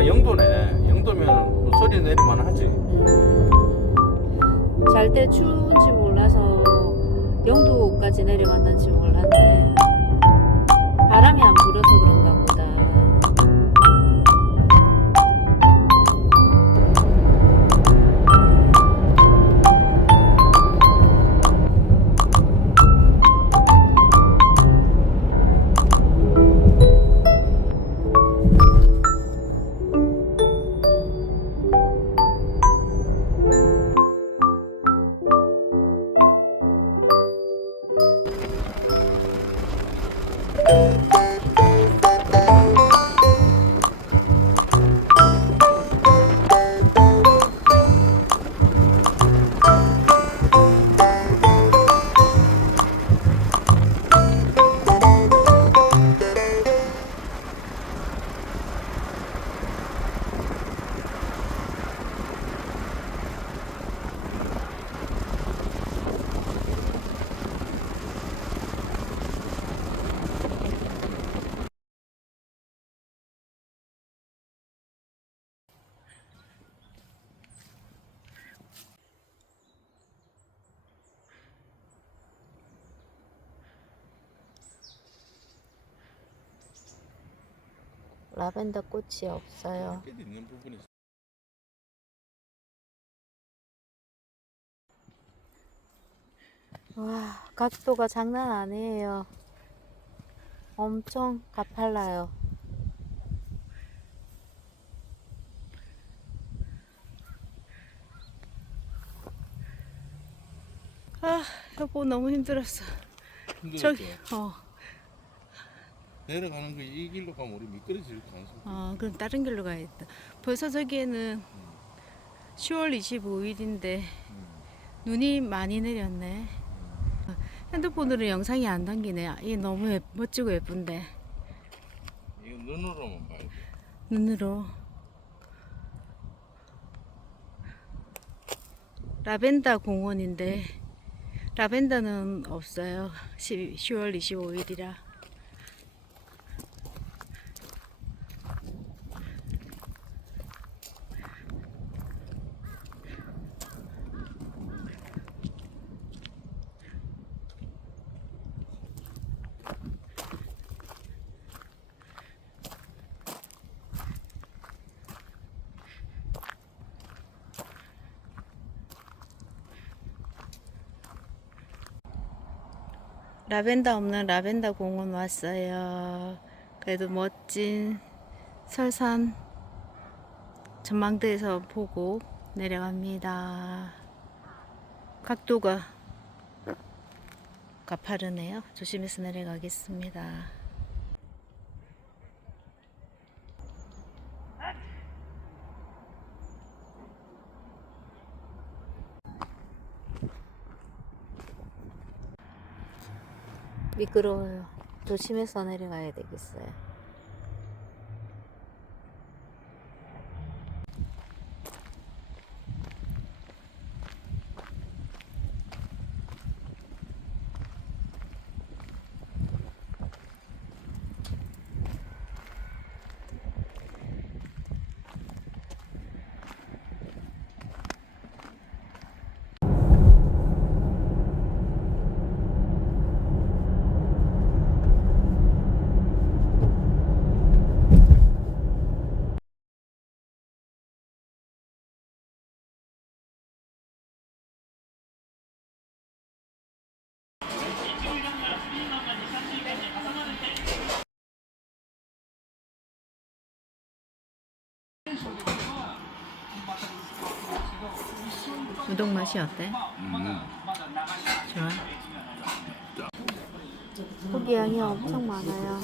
여기가 영도네. 영도면 뭐 소리 내리만 하지. 음, 잘때 추운지 몰라서 영도까지 내려왔는지 몰랐네. 바람이 안 불어서 그런 라벤더 꽃이 없어요. 와, 각도가 장난 아니에요. 엄청 가팔라요. 아, 여보 너무 힘들었어. 저기, 힘들었죠. 어, 내려가는 거 이 길로 가면 우리 미끄러질 가능성. 어, 그럼 다른 길로 가야겠다. 벌써 저기에는 10월 25일인데 눈이 많이 내렸네. 어, 핸드폰으로 영상이 안 담기네. 아, 이게 너무 예- 멋지고 예쁜데 이거 눈으로만 봐야 돼. 눈으로. 라벤더 공원인데 라벤더는 없어요. 10, 10월 25일이라. 라벤더 없는 라벤더 공원 왔어요. 그래도 멋진 설산 전망대에서 보고 내려갑니다. 각도가 가파르네요. 조심해서 내려가겠습니다. 미끄러워요. 조심해서 내려가야 되겠어요. 우동 맛이 어때? 좋아. 고기 양이 엄청 많아요.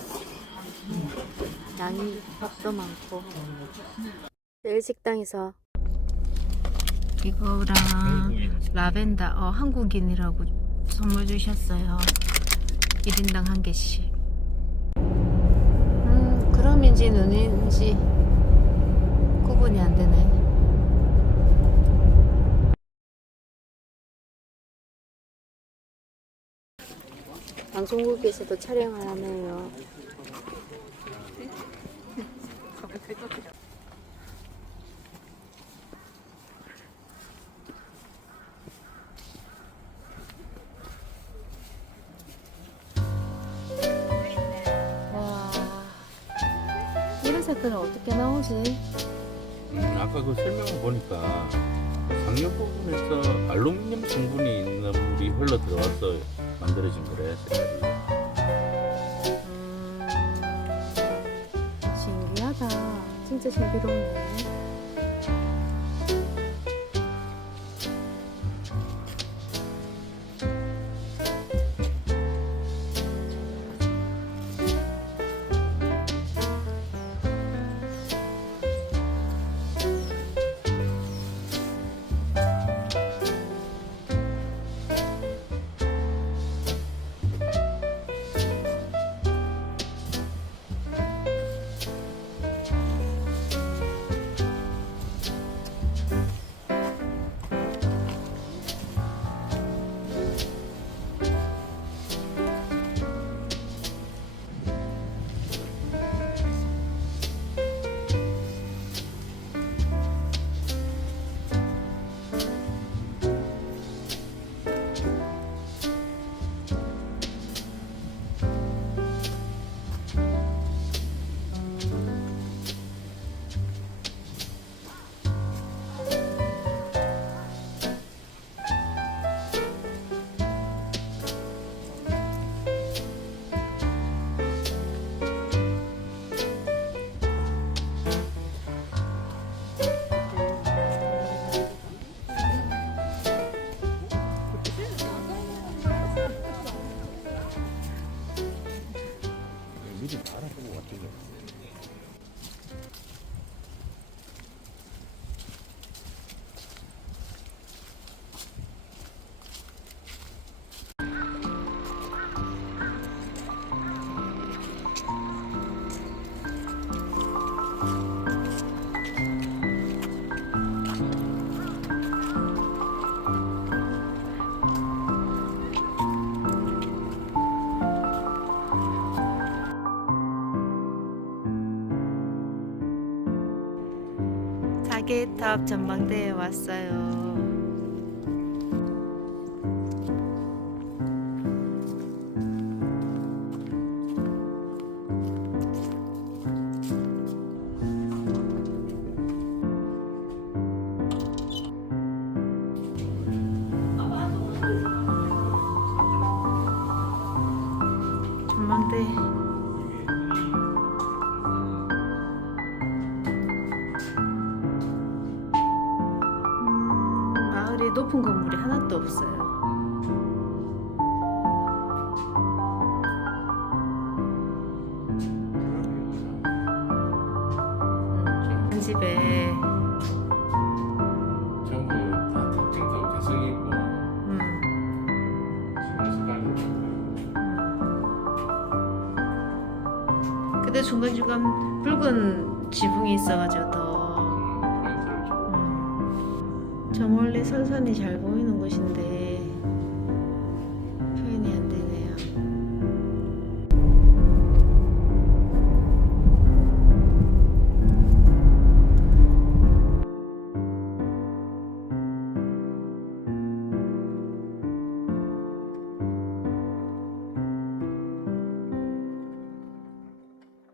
양이 밥도 많고. 내일 식당에서 이거랑 라벤더 어 한국인이라고 선물 주셨어요. 1인당 한 개씩. 음, 구름인지 눈인지 방송국에서도 촬영을 하네요. 와, 이런 색깔은 어떻게 나오지? 음, 아까 그 설명을 보니까 강력 부분에서 알루미늄 성분이 있는 물이 흘러 들어왔어요. 만들어진 거래 색깔이. 음, 신기하다. 진짜 신비롭네. 사계탑 전망대에 왔어요. 마을에 높은 건물이 하나도 없어요. 한 집에 전부 다 특징도 개성이 있고 음, 지금 색깔도 근데 중간중간 붉은 지붕이 있어가지고 더 음, 음, 저 멀리 선선이 잘 보이는 곳인데